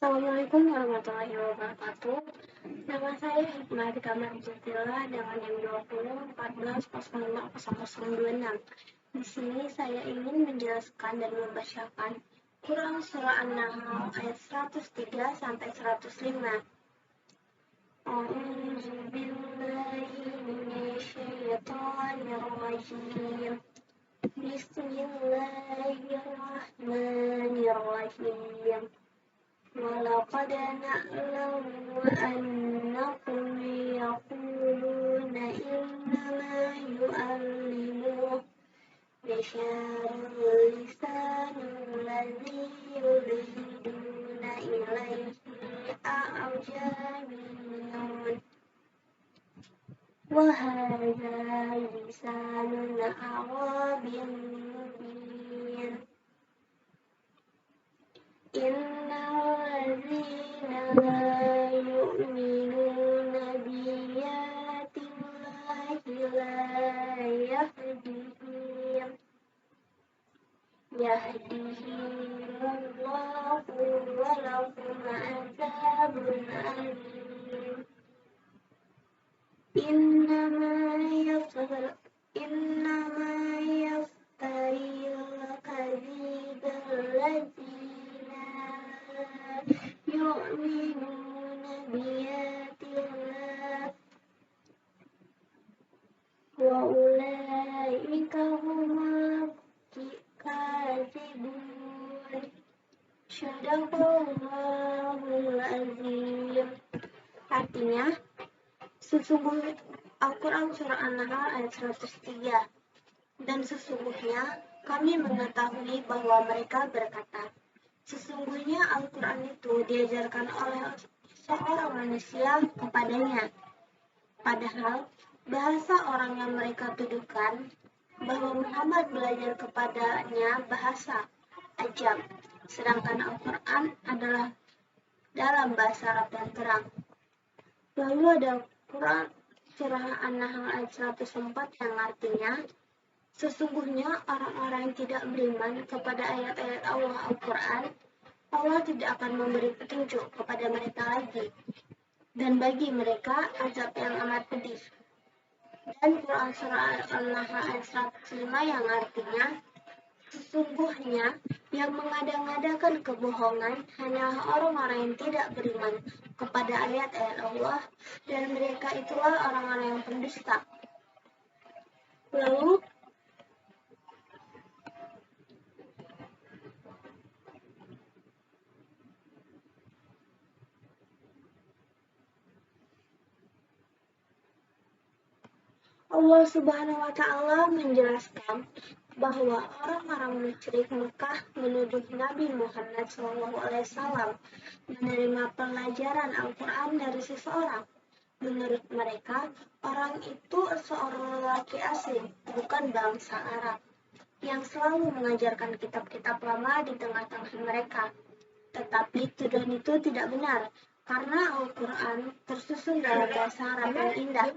Assalamualaikum warahmatullahi wabarakatuh. Nama saya Hikmah Kamar Jatila dengan NIM 2014145026. Di sini saya ingin menjelaskan dan membacakan Quran Surah An-Nahl ayat 103 sampai 105. A'udzu billahi minasyaitonir rajim. Bismillahirrahmanirrahim. ولقد نعلم أنكم يقولون إنما يعلمه بشر لسان الذي يلحدون إليه أعجمي وهذا لسان عربي مبين إن الذين لا يؤمنون بآيات الله لا يهديهم الله ولهم عذاب أليم إنما يفتري الكذب الذين يؤمنون بآيات الله وأولئك هم الكاذبون. Shadaqallahul azim. Artinya, sesungguhnya Al-Quran Surah An-Nahl ayat 103. Dan sesungguhnya kami mengetahui bahwa mereka berkata, sesungguhnya Al-Quran itu diajarkan oleh seorang manusia kepadanya. Padahal bahasa orang yang mereka tuduhkan bahwa Muhammad belajar kepadanya bahasa Ajam, sedangkan Al-Quran adalah dalam bahasa Arab yang terang. Lalu ada Quran Surah An-Nahl ayat 104 yang artinya, sesungguhnya orang-orang yang tidak beriman kepada ayat-ayat Allah Al-Quran, Allah tidak akan memberi petunjuk kepada mereka lagi. Dan bagi mereka azab yang amat pedih. Dan Quran Surah An-Nahl ayat 105 yang artinya, sesungguhnya yang mengada-ngadakan kebohongan hanyalah orang-orang yang tidak beriman kepada ayat-ayat Allah, dan mereka itulah orang-orang yang pendusta. Lalu Allah Subhanahu wa Ta'ala menjelaskan bahwa orang-orang musyrik Mekah menuduh Nabi Muhammad SAW menerima pelajaran Al-Quran dari seseorang. Menurut mereka, orang itu seorang lelaki asing, bukan bangsa Arab, yang selalu mengajarkan kitab-kitab lama di tengah-tengah mereka. Tetapi tuduhan itu tidak benar, karena Al-Quran tersusun dalam bahasa Arab yang indah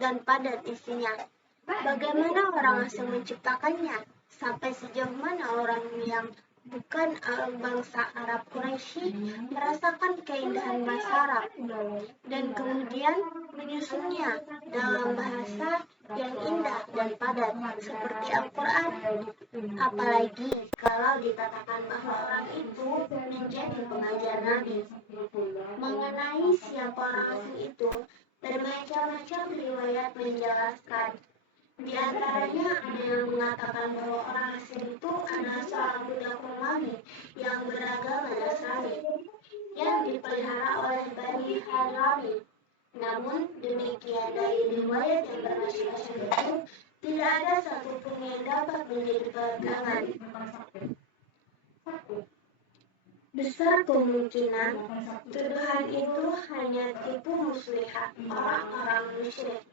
dan padat isinya. Bagaimana orang asing menciptakannya? Sampai sejauh mana orang yang bukan bangsa Arab Quraisy merasakan keindahan bahasa Arab dan kemudian menyusunnya dalam bahasa yang indah dan padat seperti Al-Quran. Apalagi kalau dikatakan bahwa orang itu menjadi pengajar Nabi. Mengenai siapa orang asing itu, bermacam-macam riwayat menjelaskan. Di antaranya ada yang mengatakan bahwa orang asing itu adalah seorang budak Romawi yang beragama Nasrani yang dipelihara oleh Bani Harami. Namun demikian dari riwayat yang bermacam-macam itu, tidak ada satupun yang dapat menjadi pegangan. Besar kemungkinan tuduhan itu hanya tipu muslihat orang-orang musyrik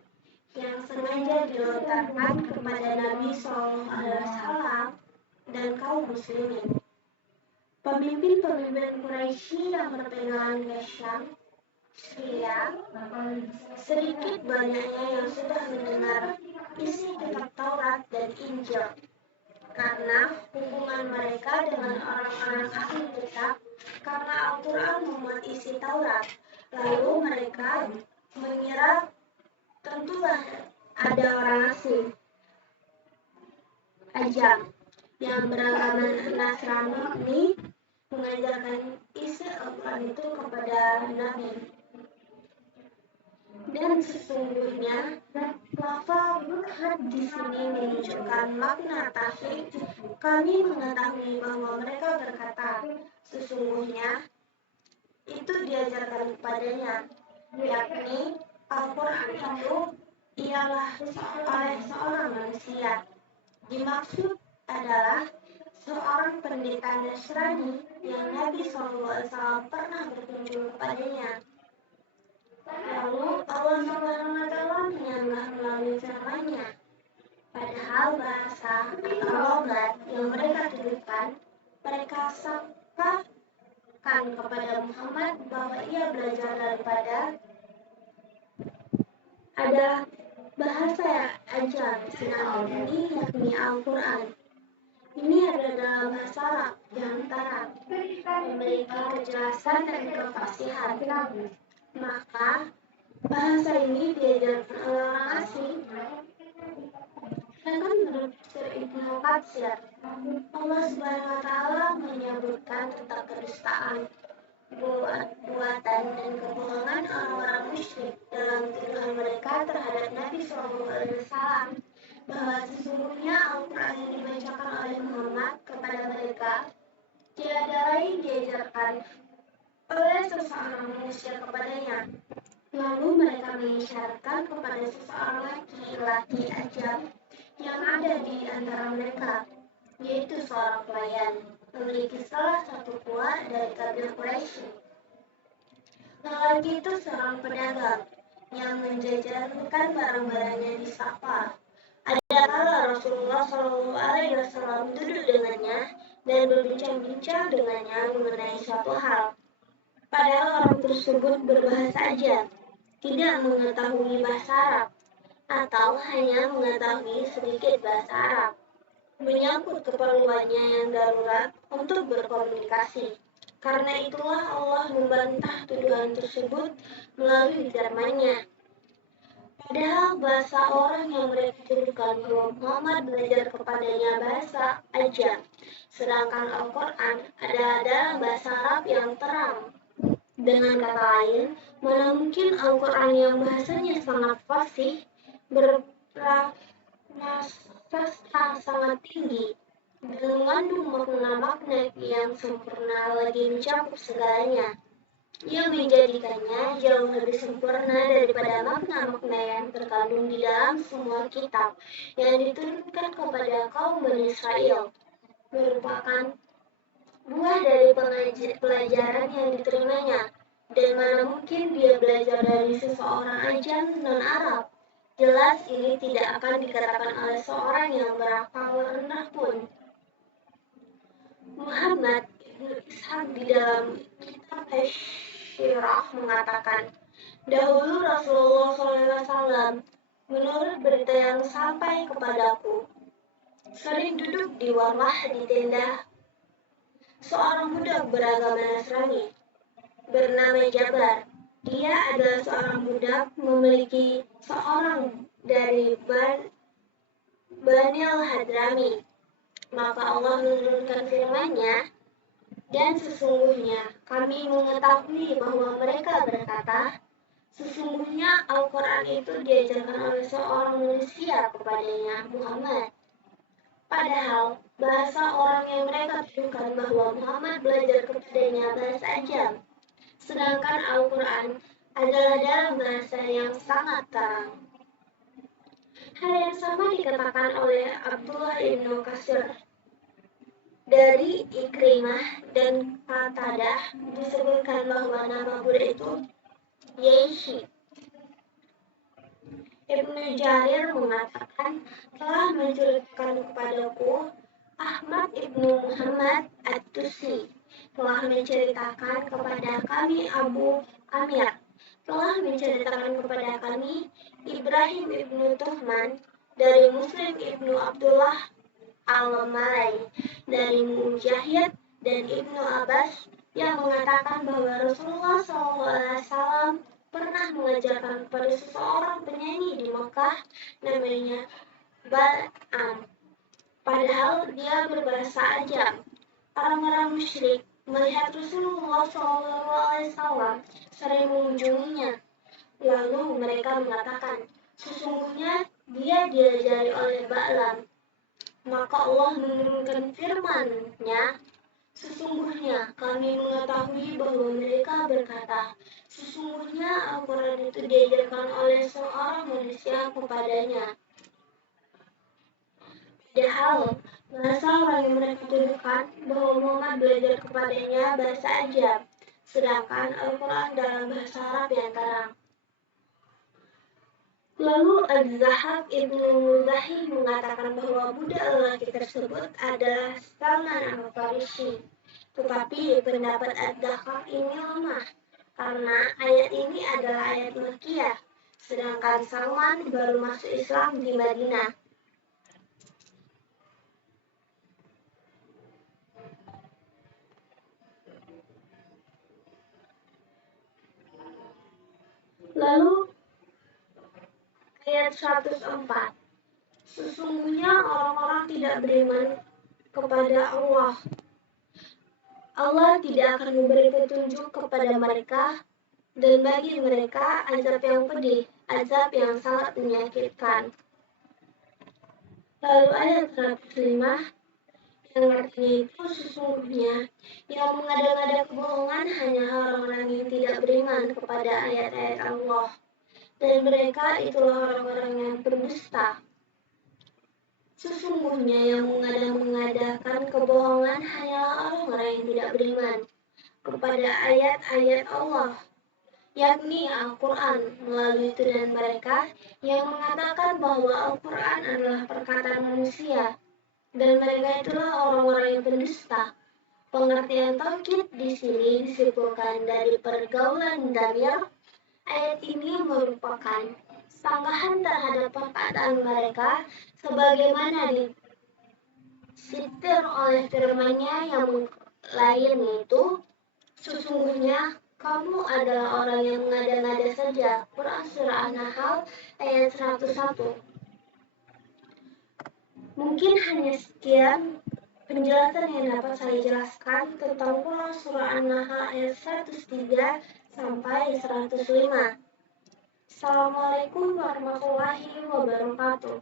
yang sengaja dilontarkan kepada Nabi SAW dan kaum muslimin. Pemimpin-pemimpin Quraisy yang berpegangan ke Syam, Syria, sedikit banyaknya yang sudah mendengar isi kitab Taurat dan Injil. Karena hubungan mereka dengan orang-orang ahli kitab karena Al-Quran memuat isi Taurat. Lalu mereka mengira tentulah ada orang asing ajam yang beragama Nasrani ini mengajarkan isi Al-Quran itu kepada Nabi. Dan sesungguhnya lafal murhad di sini menunjukkan makna tahrif. Kami mengetahui bahwa mereka berkata, sesungguhnya itu diajarkan kepadanya, yakni Al-Quran itu ialah oleh seorang manusia. Dimaksud adalah seorang pendeta Nasrani yang Nabi SAW pernah berkunjung kepadanya. Lalu Allah SWT menyanggah melalui firman-Nya. Padahal bahasa atau logat yang mereka tuduhkan, mereka sangkakan kepada Muhammad bahwa ia belajar daripada ada bahasa ajam Sinai ini, yakni Al-Quran. Ini ada dalam bahasa Arab yang antara memiliki kejelasan dan kefasihan. Maka bahasa ini diajarkan oleh orang asing. Sedangkan menurut Ibnu Katsir, Allah Subhanahu wa Ta'ala menyebutkan tentang kedustaan, buatan dan kebohongan orang-orang musyrik dalam tuduhan mereka terhadap Nabi SAW, bahwa sesungguhnya Al-Quran yang dibacakan oleh Muhammad kepada mereka tiada lain diajarkan oleh seseorang manusia kepadanya. Lalu mereka mengisyaratkan kepada seseorang laki-laki ajam yang ada di antara mereka, yaitu seorang pelayan, memiliki salah satu kuat dari kabilah Quraisy. Lelaki itu seorang pedagang yang menjajarkan barang-barangnya di Safa. Ada kala Rasulullah SAW duduk dengannya dan berbincang-bincang dengannya mengenai suatu hal. Padahal orang tersebut berbahasa ajam, tidak mengetahui bahasa Arab, atau hanya mengetahui sedikit bahasa Arab, menyangkut keperluannya yang darurat untuk berkomunikasi. Karena itulah Allah membantah tuduhan tersebut melalui firman-Nya. Padahal bahasa orang yang mereka tuduhkan bahwa Muhammad belajar kepadanya bahasa ajam, sedangkan Al-Quran adalah dalam bahasa Arab yang terang. Dengan kata lain, mana mungkin Al-Quran yang bahasanya sangat fasih, berprasasta sangat tinggi, dan mengandung makna-makna yang sempurna lagi mencakup segalanya, yang menjadikannya jauh lebih sempurna daripada makna-makna yang terkandung di dalam semua kitab yang diturunkan kepada kaum Bani Israel, merupakan buah dari pelajaran yang diterimanya. Dan mana mungkin dia belajar dari seseorang ajam non-Arab. Jelas ini tidak akan dikatakan oleh seorang yang berakal rendah pun. Muhammad Ibnu Ishaq di dalam kitab Asyirah mengatakan, dahulu Rasulullah SAW menurut berita yang sampai kepadaku, sering duduk di warmah di tenda seorang budak beragama Nasrani bernama Jabar. Dia adalah seorang budak memiliki seorang dari Bani al-Hadrami. Maka Allah menurunkan firman-Nya, dan sesungguhnya kami mengetahui bahwa mereka berkata, sesungguhnya Al-Quran itu diajarkan oleh seorang manusia kepadanya, Muhammad. Padahal bahasa orang yang mereka tuduhkan bahwa Muhammad belajar kepadanya bahasa ajam, sedangkan Al-Quran adalah dalam bahasa yang sangat terang. Hal yang sama dikatakan oleh Abdullah ibnu Katsir. Dari Ikrimah dan Qatadah disebutkan bahwa nama budak itu Yaishi. Ibnu Jarir mengatakan telah menceritakan kepadaku Ahmad ibnu Muhammad At-Tusi telah menceritakan kepada kami Abu Amir telah menceritakan kepada kami Ibrahim ibnu Tuhman dari Muslim ibnu Abdullah Al-Malai dari Mujahid dan Ibnu Abbas yang mengatakan bahwa Rasulullah SAW pernah mengajarkan kepada seseorang penyanyi di Mekah namanya Bal'am. Padahal dia berbahasa ajam. Orang-orang musyrik melihat Rasulullah SAW sering mengunjunginya. Lalu mereka mengatakan, sesungguhnya dia diajari oleh Ba'lam. Maka Allah menurunkan firman-Nya, sesungguhnya kami mengetahui bahwa mereka berkata, sesungguhnya Al-Quran itu diajarkan oleh seorang manusia kepadanya. Padahal bahasa orang yang mereka tuduhkan bahwa Muhammad belajar kepadanya bahasa ajam, sedangkan Al-Quran dalam bahasa Arab yang terang. Lalu Az-Zahab Ibnu Muzahim mengatakan bahwa budak lelaki tersebut adalah Salman Al-Farisi. Tetapi pendapat Az-Zahab ini lemah, karena ayat ini adalah ayat Makkiyah, sedangkan Salman baru masuk Islam di Madinah. Lalu ayat 104. Sesungguhnya orang-orang tidak beriman kepada Allah. Allah tidak akan memberi petunjuk kepada mereka, dan bagi mereka azab yang pedih, azab yang sangat menyakitkan. Lalu ayat 105 yang artinya itu sesungguhnya yang mengada-ngada kebohongan hanya orang-orang yang tidak beriman kepada ayat-ayat Allah, dan mereka itulah orang-orang yang berdusta. Sesungguhnya yang mengada-ngadakan kebohongan hanyalah orang-orang yang tidak beriman kepada ayat-ayat Allah, yakni Al-Quran, melalui tuduhan mereka yang mengatakan bahwa Al-Quran adalah perkataan manusia, dan mereka itulah orang-orang yang pendusta. Pengertian tauhid di sini disimpulkan dari pergaulan dhamir. Ayat ini merupakan sanggahan terhadap perkataan mereka sebagaimana disitir oleh firman-Nya yang lain, yaitu sesungguhnya kamu adalah orang yang mengada-ngada saja. Quran Surah An-Nahl ayat 101. Mungkin hanya sekian penjelasan yang dapat saya jelaskan tentang Quran Surah An-Nahl ayat 103 sampai 105. Assalamualaikum warahmatullahi wabarakatuh.